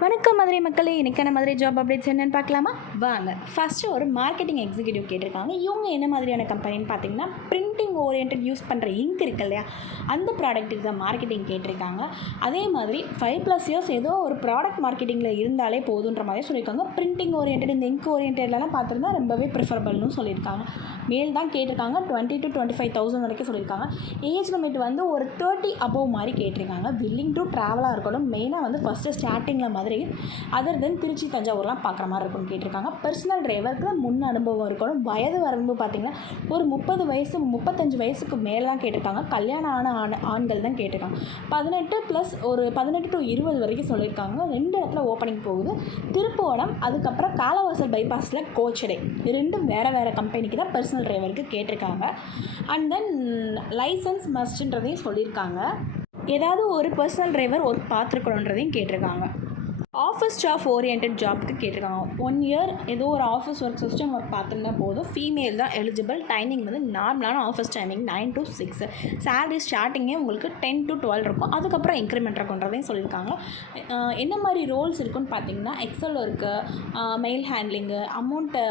வணக்கம் மதுரை மக்களே, இன்றைக்கான மதுரை ஜாப் அப்டேட்ஸ் என்னென்னு பார்க்கலாமா வாங்க. ஃபஸ்ட்டு ஒரு மார்க்கெட்டிங் எக்ஸிக்யூட்டிவ் கேட்டிருக்காங்க. இவங்க என்ன மாதிரியான கம்பெனின்னு பார்த்தீங்கன்னா, பிரிண்டிங் ஓரியன்ட் யூஸ் பண்ணுற இங்க் இருக்கு இல்லையா, அந்த ப்ராடக்ட்டுக்கு தான் மார்க்கெட்டிங் கேட்டிருக்காங்க. அதே மாதிரி 5+ இயர்ஸ் ஏதோ ஒரு ப்ராடக்ட் மார்க்கெட்டிங்கில் இருந்தாலே போதுன்ற மாதிரி சொல்லியிருக்காங்க. பிரிண்டிங் ஓரியன்ட் இந்த இங்க் ஓரியன்டெல்லாம் பார்த்துருந்தா ரொம்பவே ப்ரிஃபரபிள்னு சொல்லியிருக்காங்க. மேல் தான் கேட்டிருக்காங்க. 20,000 to 25,000 வரைக்கும் சொல்லியிருக்காங்க. ஏஜ் லிமிட் வந்து ஒரு 30 above மாதிரி கேட்டிருக்காங்க. வில்லிங் டு ட்ராவலாக இருக்கணும். மெயினாக வந்து ஃபஸ்ட்டு ஸ்டார்டிங்கில் மாதிரி அதர் தென் திருச்சி தஞ்சாவூர்லாம் பார்க்குற மாதிரி இருக்கும்னு கேட்டிருக்காங்க. பர்சனல் டிரைவருக்கு முன் அனுபவம் இருக்கணும். வயது வரம்பு பார்த்திங்கன்னா ஒரு 30 வயசு 35 வயசுக்கு மேலே தான் கேட்டிருக்காங்க. கல்யாணம் ஆன ஆண்கள் தான் கேட்டிருக்காங்க. 18+ ஒரு 18 to 20 வரைக்கும் சொல்லியிருக்காங்க. 2 இடத்துல ஓப்பனிங் போகுது. திருப்போணம், அதுக்கப்புறம் காலவாசல் பைபாஸில் கோச்சடை, ரெண்டும் வேறு கம்பெனிக்கு தான் பர்சனல் டிரைவருக்கு கேட்டிருக்காங்க. அண்ட் தென் லைசன்ஸ் மஸ்ட்ன்றதையும் சொல்லியிருக்காங்க. ஏதாவது ஒரு பர்சனல் டிரைவர் ஒர்க் பார்த்துருக்கணுன்றதையும் கேட்டிருக்காங்க. ஆஃபீஸ் ஸ்டாஃப் ஓரியன்ட் ஜாப்க்கு கேட்டிருக்காங்க. 1 year ஏதோ ஒரு ஆஃபீஸ் ஒர்க் சிஸ்டம் ஒர்க் பார்த்துருந்தா போதும். ஃபீமேல் தான் எலிஜிபிள். டைமிங் வந்து நார்மலான ஆஃபீஸ் டைமிங் 9 to 6. சேலரி ஸ்டார்டிங்கே உங்களுக்கு 10 to 12 இருக்கும். அதுக்கப்புறம் இன்க்ரிமெண்ட் இருக்குன்றதையும் சொல்லியிருக்காங்க. என்ன மாதிரி ரோல்ஸ் இருக்குன்னு பார்த்தீங்கன்னா, எக்ஸல் ஒர்க்கு, மெயில் ஹேண்ட்லிங்கு, அமௌண்ட்டை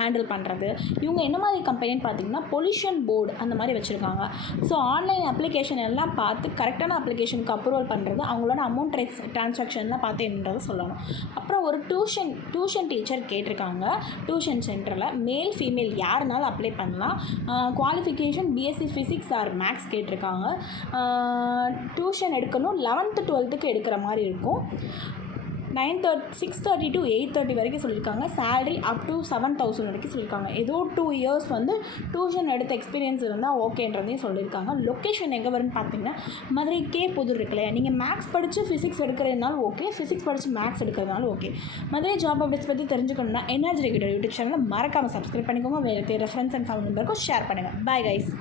ஹேண்டில் பண்ணுறது. இவங்க என்ன மாதிரி கம்பெனின்னு பார்த்தீங்கன்னா, பொல்யூஷன் போர்டு அந்த மாதிரி வச்சுருக்காங்க. ஸோ ஆன்லைன் அப்ளிகேஷன் எல்லாம் பார்த்து கரெக்டான அப்ளிகேஷனுக்கு அப்ரூவல் பண்ணுறது, அவங்களோட அமௌண்ட் ட்ரான்சாக்ஷன்லாம் பார்த்து என்னன்றது சொல்லணும். அப்புறம் ஒரு டியூஷன் டீச்சர் கேட்டிருக்காங்க. டியூஷன் சென்டரில் மேல் ஃபீமேல் யாருனாலும் அப்ளை பண்ணலாம். Qualification BSc physics or maths கேட்டிருக்காங்க. டியூஷன் எடுக்கணும். 11th 12th எடுக்கிற மாதிரி இருக்கும். 6:30 to 8:30 வரைக்கும் சொல்லியிருக்காங்க. சேலரி அப் டு 7,000 வரைக்கும் சொல்லியிருக்காங்க. ஏதோ 2 years வந்து டியூஷன் எடுத்த எக்ஸ்பீரியன்ஸ் இருந்தால் ஓகேன்றதையும் சொல்லியிருக்காங்க. லொக்கேஷன் எங்கே வரும்னு பார்த்தீங்கன்னா, மதுரை புதூர் இருக்கு இல்லையா, நீங்கள் மேக்ஸ் படித்து ஃபிசிக்ஸ் எடுக்கிறதுனாலும் ஓகே, ஃபிசிக்ஸ் படித்து மேக்ஸ் எடுக்கிறதுனாலும் ஓகே. மதுரை ஜாப் அப்டேட்ஸ் பற்றி தெரிஞ்சுக்கணும்னா எனர்ஜி ரெகுலர் யூடியூப் சேனலை மறக்காமல் சப்ஸ்கிரைப் பண்ணிக்கோங்க. வேறு ரெஃபரன்ஸ் அண்ட் ஃபோன் நம்பருக்கும் ஷேர் பண்ணுங்கள். Bye guys.